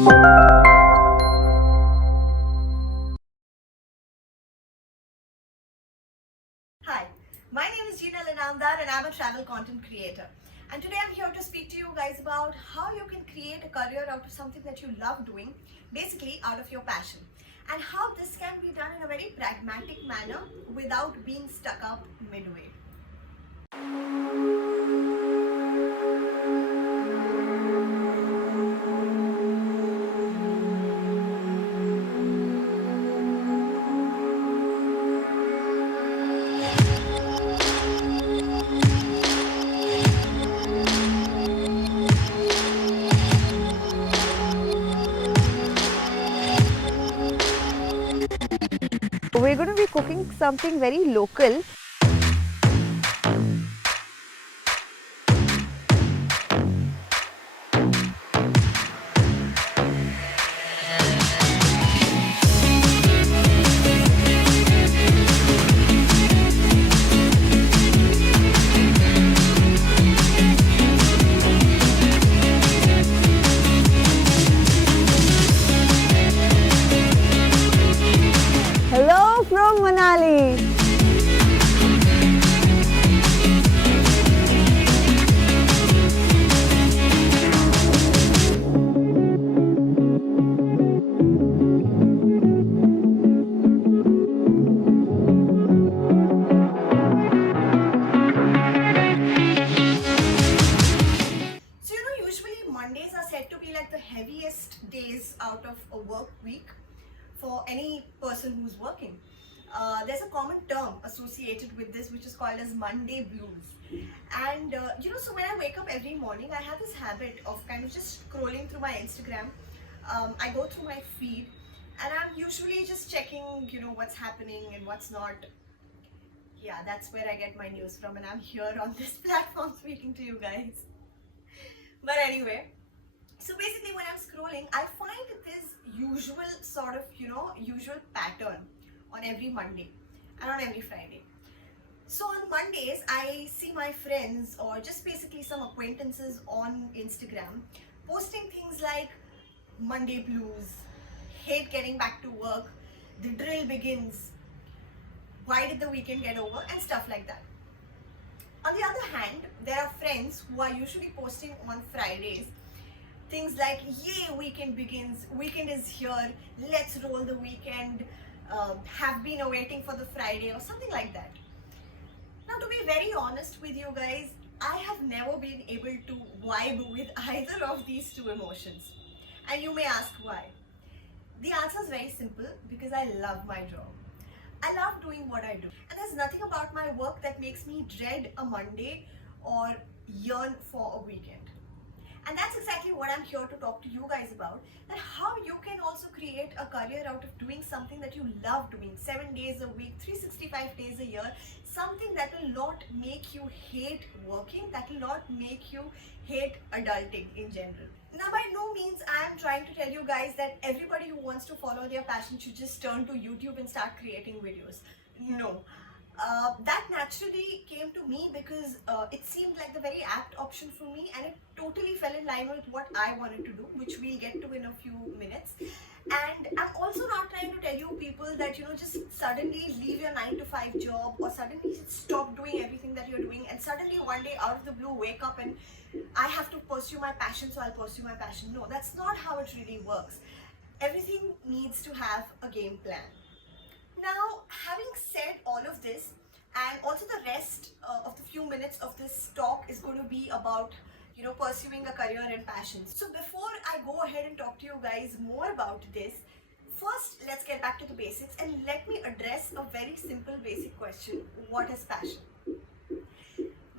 Hi, my name is Jeena Linamdar and I'm a travel content creator. And today I'm here to speak to you guys about how you can create a career out of something that you love doing, basically out of your passion. And how this can be done in a very pragmatic manner without being stuck up midway. We're going to be cooking something very local. Hello from Manali. So, usually Mondays are said to be like the heaviest days out of a work week for any person who's working. There's a common term associated with this which is called as Monday blues. And so when I wake up every morning, I have this habit of kind of just scrolling through my Instagram. I go through my feed and I'm usually just checking, what's happening and what's not. Yeah, that's where I get my news from, and I'm here on this platform speaking to you guys. But anyway, so basically when I'm scrolling, I find this usual sort of, usual pattern on every Monday and on every Friday. So on Mondays, I see my friends or just basically some acquaintances on Instagram posting things like Monday blues, hate getting back to work, the drill begins, why did the weekend get over, and stuff like that. On the other hand, there are friends who are usually posting on Fridays things like, yay, weekend begins, weekend is here, let's roll the weekend, have been awaiting for the Friday, or something like that. Now, to be very honest with you guys, I have never been able to vibe with either of these two emotions. And you may ask why. The answer is very simple: because I love my job. I love doing what I do. And there's nothing about my work that makes me dread a Monday or yearn for a weekend. And that's exactly what I'm here to talk to you guys about, that how you can also create a career out of doing something that you love doing 7 days a week, 365 days a year, something that will not make you hate working, that will not make you hate adulting in general. Now, by no means I am trying to tell you guys that everybody who wants to follow their passion should just turn to YouTube and start creating videos. No. That naturally came to me because it seemed like the very apt option for me, and it totally fell in line with what I wanted to do, which we'll get to in a few minutes. And I'm also not trying to tell you people that, just suddenly leave your 9 to 5 job or suddenly stop doing everything that you're doing and suddenly one day out of the blue wake up and I have to pursue my passion, so I'll pursue my passion. No, that's not how it really works. Everything needs to have a game plan. Now, having said all of this, and also the rest of the few minutes of this talk is going to be about, pursuing a career and passions. So before I go ahead and talk to you guys more about this, first let's get back to the basics and let me address a very simple basic question: what is passion?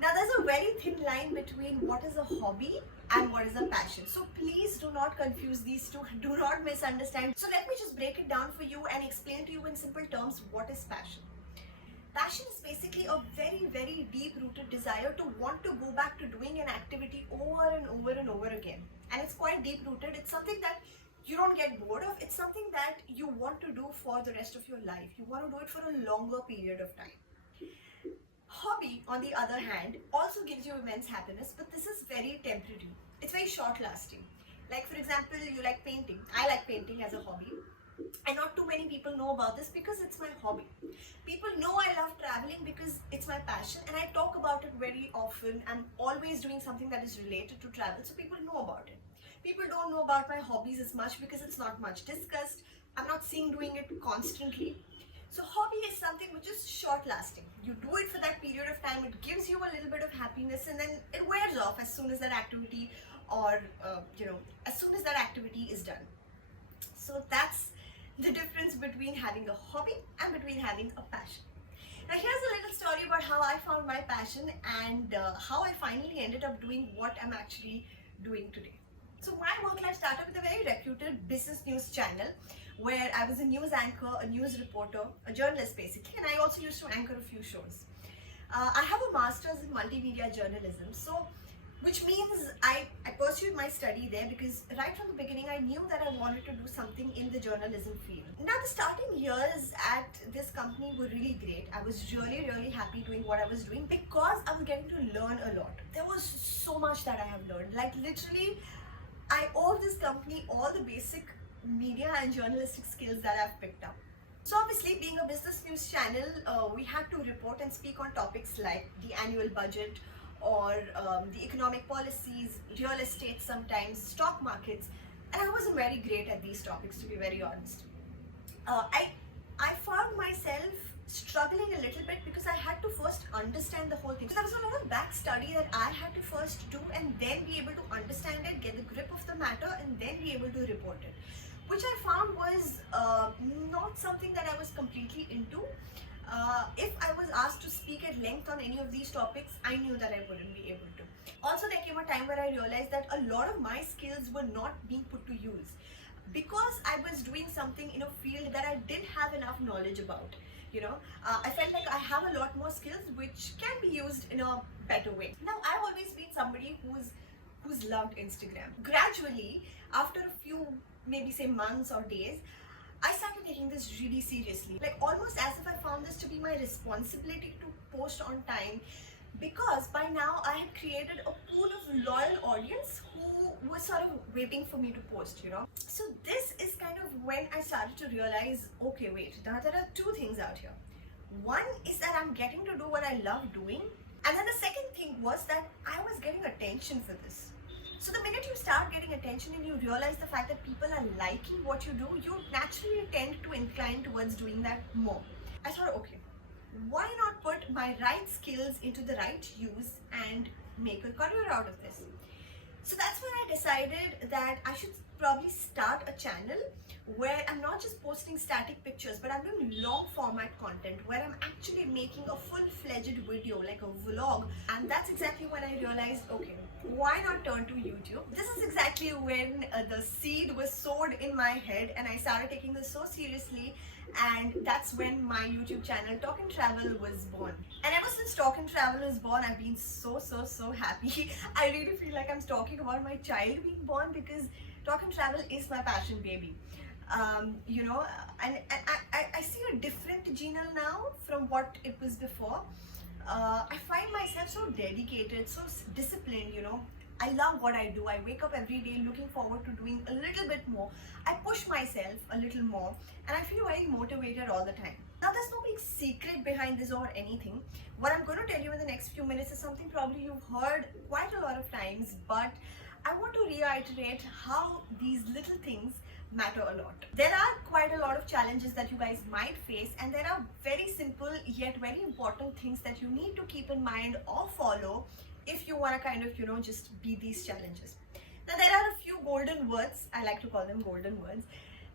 Now, there's a very thin line between what is a hobby and what is a passion. So please do not confuse these two, do not misunderstand. So let me just break it down for you and explain to you in simple terms what is passion. Passion is basically a very, very deep-rooted desire to want to go back to doing an activity over and over and over again. And it's quite deep-rooted. It's something that you don't get bored of. It's something that you want to do for the rest of your life. You want to do it for a longer period of time. Hobby, on the other hand, also gives you immense happiness, but this is very temporary. It's very short lasting. Like for example, you like painting. I like painting as a hobby. And not too many people know about this because it's my hobby. People know I love traveling because it's my passion and I talk about it very often. I'm always doing something that is related to travel, so people know about it. People don't know about my hobbies as much because it's not much discussed. I'm not seen doing it constantly. So hobby is something which is short lasting. You do it for that period of time, it gives you a little bit of happiness, and then it wears off as soon as that activity as soon as that activity is done. So that's the difference between having a hobby and between having a passion. Now here's a little story about how I found my passion and how I finally ended up doing what I'm actually doing today. So my work life started with a very reputed business news channel where I was a news anchor, a news reporter, a journalist basically, and I also used to anchor a few shows. I have a master's in multimedia journalism, so which means I pursued my study there because right from the beginning I knew that I wanted to do something in the journalism field. Now the starting years at this company were really great. I was really happy doing what I was doing because I was getting to learn a lot. There was so much that I have learned. Like literally, I owe this company all the basic media and journalistic skills that I've picked up. So obviously, being a business news channel, we had to report and speak on topics like the annual budget, or the economic policies, real estate sometimes, stock markets, and I wasn't very great at these topics, to be very honest. I found myself struggling a little bit because I had to first understand the whole thing. So there was a lot of back study that I had to first do and then be able to understand it, get the grip of the matter, and then be able to report it, which I found was not something that I was completely into. If I was asked to speak at length on any of these topics, I knew that I wouldn't be able to. Also, there came a time where I realized that a lot of my skills were not being put to use because I was doing something in a field that I didn't have enough knowledge about. I felt like I have a lot more skills which can be used in a better way. Now, I've always been somebody who's loved Instagram. Gradually, after a few, maybe say months or days, I started taking this really seriously, like almost as if I found this to be my responsibility to post on time, because by now I had created a pool of loyal audience who was sort of waiting for me to post. So this is kind of when I started to realize, okay, wait, now there are two things out here. One is that I'm getting to do what I love doing, and then the second thing was that I was getting attention for this. So the minute you start getting attention and you realize the fact that people are liking what you do, you naturally tend to incline towards doing that more. I thought, okay, why not put my right skills into the right use and make a career out of this? So that's when I decided that I should probably start a channel where I'm not just posting static pictures, but I'm doing long format content where I'm actually making a full-fledged video, like a vlog. And that's exactly when I realized, okay, why not turn to YouTube? This is exactly when the seed was sowed in my head and I started taking this so seriously, and that's when my YouTube channel Talk and Travel was born. And ever since Talk and Travel was born, I've been so happy. I really feel like I'm talking about my child being born because Talk and Travel is my passion baby. And I see a different Jinal now from what it was before. I find myself so dedicated, so disciplined. I love what I do. I wake up every day looking forward to doing a little bit more. I push myself a little more and I feel very motivated all the time. Now, there's no big secret behind this or anything. What I'm going to tell you in the next few minutes is something probably you've heard quite a lot of times, but I want to reiterate how these little things matter a lot. There are quite a lot of challenges that you guys might face, and there are very simple yet very important things that you need to keep in mind or follow if you want to kind of, just beat these challenges. Now, there are a few golden words, I like to call them golden words.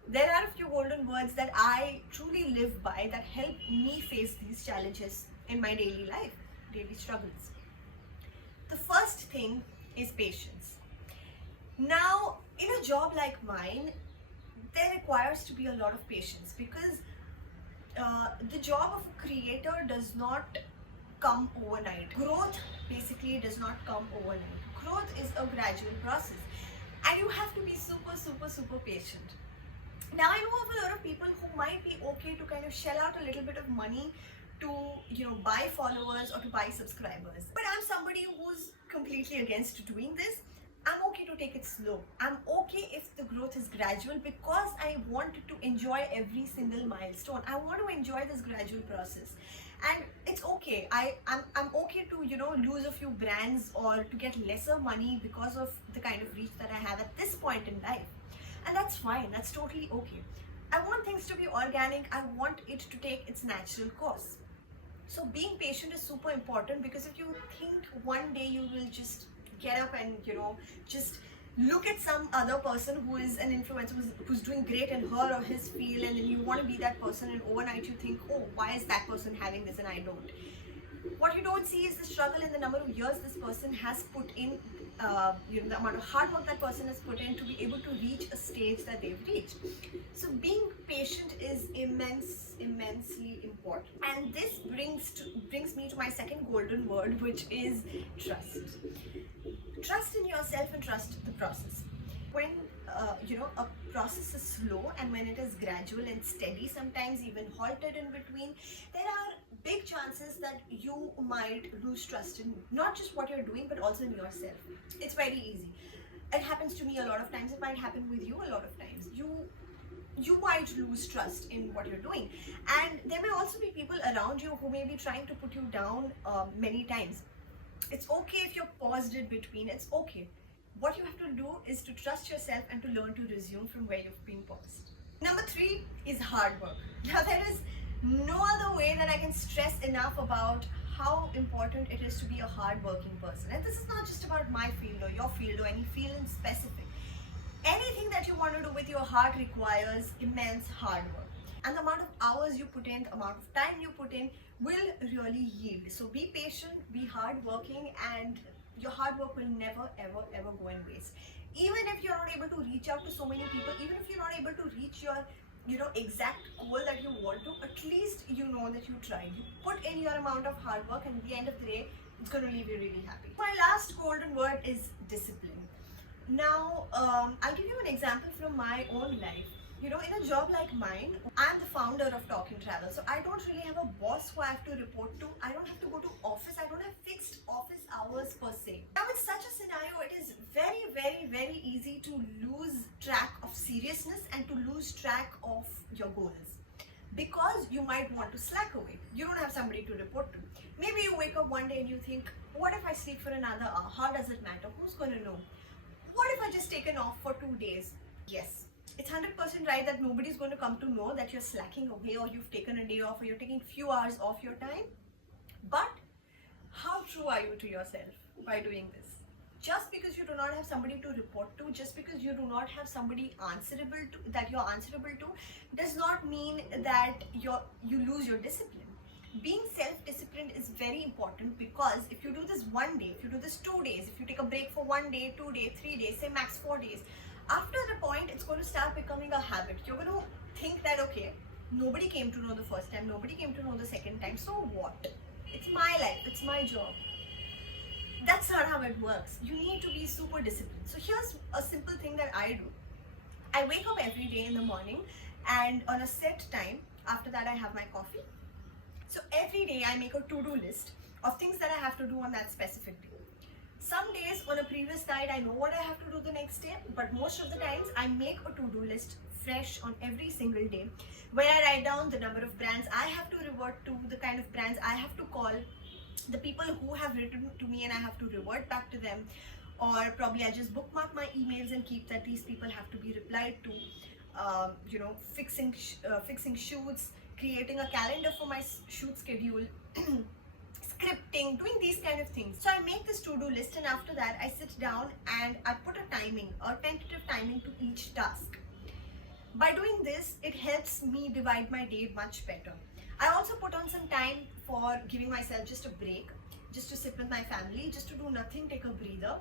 There are a few golden words that I truly live by that help me face these challenges in my daily life, daily struggles. The first thing is patience. Now, in a job like mine, there requires to be a lot of patience because the job of a creator does not come overnight. Growth basically does not come overnight. Growth is a gradual process and you have to be super patient. Now, I know of a lot of people who might be okay to kind of shell out a little bit of money to buy followers or to buy subscribers, but I'm somebody who's completely against doing this. I'm okay to take it slow. I'm okay if the growth is gradual because I want to enjoy every single milestone. I want to enjoy this gradual process. And it's okay. I'm okay to, lose a few brands or to get lesser money because of the kind of reach that I have at this point in life. And that's fine. That's totally okay. I want things to be organic. I want it to take its natural course. So being patient is super important, because if you think one day you will just get up and just look at some other person who is an influencer who's doing great in her or his field, and then you want to be that person, and overnight you think, oh, why is that person having this and I don't? What you don't see is the struggle and the number of years this person has put in, the amount of hard work that person has put in to be able to reach a stage that they've reached. So being patient is immensely important. And this brings me to my second golden word, which is trust. Trust in yourself and trust the process. When a process is slow, and when it is gradual and steady, sometimes even halted in between, there are big chances that you might lose trust in not just what you're doing, but also in yourself. It's very easy. It happens to me a lot of times. It might happen with you a lot of times. You might lose trust in what you're doing, and there may also be people around you who may be trying to put you down many times. It's okay if you're paused in between. It's okay. What you have to do is to trust yourself and to learn to resume from where you've been paused. Number 3 is hard work. Now, there is no other way that I can stress enough about how important it is to be a hard-working person. And this is not just about my field or your field or any field in specific. Anything that you want to do with your heart requires immense hard work. And the amount of hours you put in, the amount of time you put in will really yield. So be patient, be hardworking, and your hard work will never ever go in waste. Even if you're not able to reach out to so many people, even if you're not able to reach your exact goal that you want to, at least you know that you tried. You put in your amount of hard work, and at the end of the day, it's going to leave you really happy. My last golden word is discipline. Now, I'll give you an example from my own life. In a job like mine, I'm the founder of Talk and Travel. So I don't really have a boss who I have to report to. I don't have to go to office. I don't have fixed office hours per se. Now, in such a scenario, it is very easy to lose track of seriousness and to lose track of your goals, because you might want to slack away. You don't have somebody to report to. Maybe you wake up one day and you think, what if I sleep for another hour? How does it matter? Who's going to know? What if I just take an off for 2 days? Yes. It's 100% right that nobody's going to come to know that you're slacking away, or you've taken a day off, or you're taking few hours off your time. But how true are you to yourself by doing this? Just because you do not have somebody to report to, just because you do not have somebody that you're answerable to, does not mean that you lose your discipline. Being self-disciplined is very important, because if you do this one day, if you do this 2 days, if you take a break for 1 day, 2 days, 3 days, say max 4 days, after the point, it's going to start becoming a habit. You're going to think that, okay, nobody came to know the first time, nobody came to know the second time, so what? It's my life, it's my job. That's not how it works. You need to be super disciplined. So here's a simple thing that I do. I wake up every day in the morning, and on a set time, after that I have my coffee. So every day I make a to-do list of things that I have to do on that specific day. Some days on a previous night I know what I have to do the next day, but most of the times I make a to-do list fresh on every single day, where I write down the number of brands I have to revert to, the kind of brands I have to call, the people who have written to me and I have to revert back to them, or probably I just bookmark my emails and keep that these people have to be replied to, fixing shoots, creating a calendar for my shoot schedule, scripting, doing these kind of things. So I make this to-do list, and after that I sit down and I put a tentative timing to each task. By doing this, it helps me divide my day much better. I also put on some time for giving myself just a break, just to sit with my family, just to do nothing, take a breather.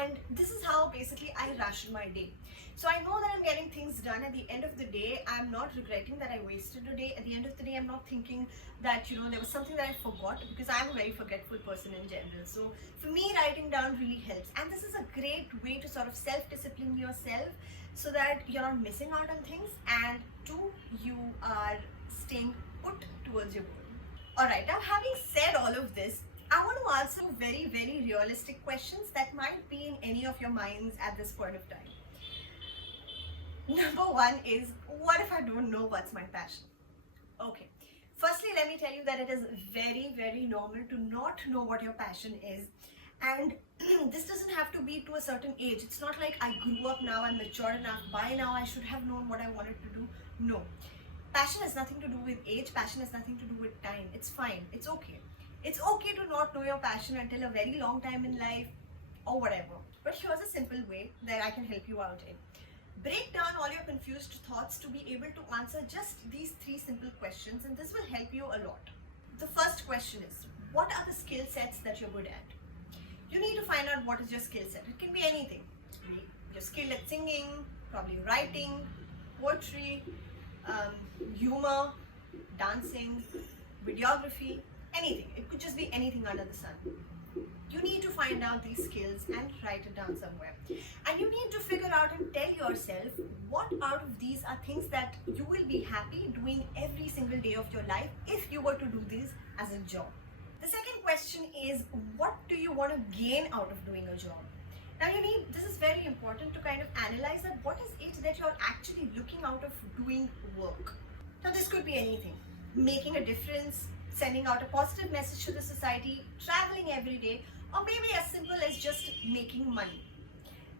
And this is how basically I ration my day. So I know that I'm getting things done. At the end of the day, I'm not regretting that I wasted a day. At the end of the day, I'm not thinking that, there was something that I forgot, because I'm a very forgetful person in general. So for me, writing down really helps. And this is a great way to sort of self-discipline yourself, so that you're not missing out on things, and 2, you are staying put towards your goal. Alright, now having said all of this, I want to answer very, very realistic questions that might be in any of your minds at this point of time. Number one is, what if I don't know what's my passion? Okay. Firstly, let me tell you that it is very, very normal to not know what your passion is. And this doesn't have to be to a certain age. It's not like I grew up now, I'm mature enough, by now I should have known what I wanted to do. No. Passion has nothing to do with age, passion has nothing to do with time. It's fine, it's okay. It's okay to not know your passion until a very long time in life or whatever. But here's a simple way that I can help you out in. Break down all your confused thoughts to be able to answer just these three simple questions, and this will help you a lot. The first question is, what are the skill sets that you're good at? You need to find out what is your skill set. It can be anything. You're skilled at singing, probably writing, poetry, humor, dancing, videography, anything. It could just be anything under the sun. You need to find out these skills and write it down somewhere. And you need to figure out and tell yourself what out of these are things that you will be happy doing every single day of your life if you were to do these as a job. The second question is, what do you want to gain out of doing a job? Now this is very important to kind of analyze that what is it that you're actually looking out of doing work. Now this could be anything. Making a difference, sending out a positive message to the society, traveling every day, or maybe as simple as just making money.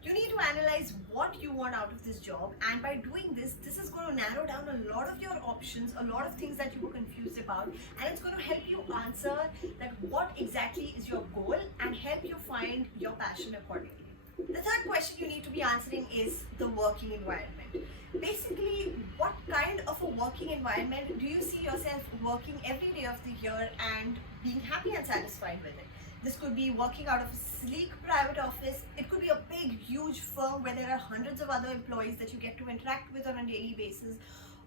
You need to analyze what you want out of this job, and by doing this is going to narrow down a lot of your options, a lot of things that you were confused about, and it's going to help you answer that what exactly is your goal and help you find your passion accordingly. The third question you need to be answering is the working environment. Basically, what kind of a working environment do you see yourself working every day of the year and being happy and satisfied with it? This could be working out of a sleek private office. It could be a big, huge firm where there are hundreds of other employees that you get to interact with on a daily basis.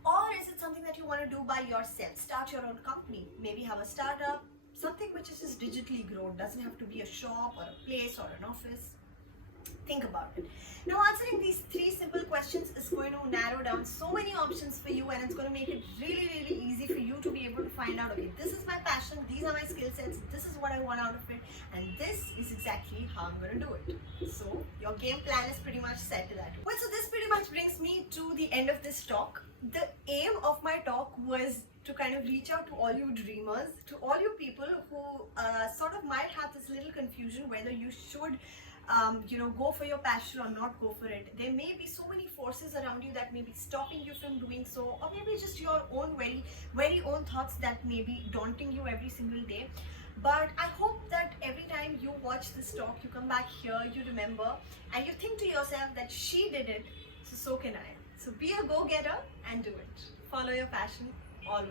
Or is it something that you want to do by yourself? Start your own company, maybe have a startup, something which is just digitally grown. Doesn't have to be a shop or a place or an office. Think about it. Now, answering these three simple questions is going to narrow down so many options for you, and it's going to make it really, really easy for you to be able to find out, okay, this is my passion, these are my skill sets, this is what I want out of it, and this is exactly how I'm going to do it. So, your game plan is pretty much set to that. Well, so this pretty much brings me to the end of this talk. The aim of my talk was to kind of reach out to all you dreamers, to all you people who sort of might have this little confusion whether you should go for your passion or not go for it. There may be so many forces around you that may be stopping you from doing so, or maybe just your own very, very own thoughts that may be daunting you every single day. But I hope that every time you watch this talk, you come back here, you remember, and you think to yourself that she did it, so can I. So be a go-getter and do it. Follow your passion always.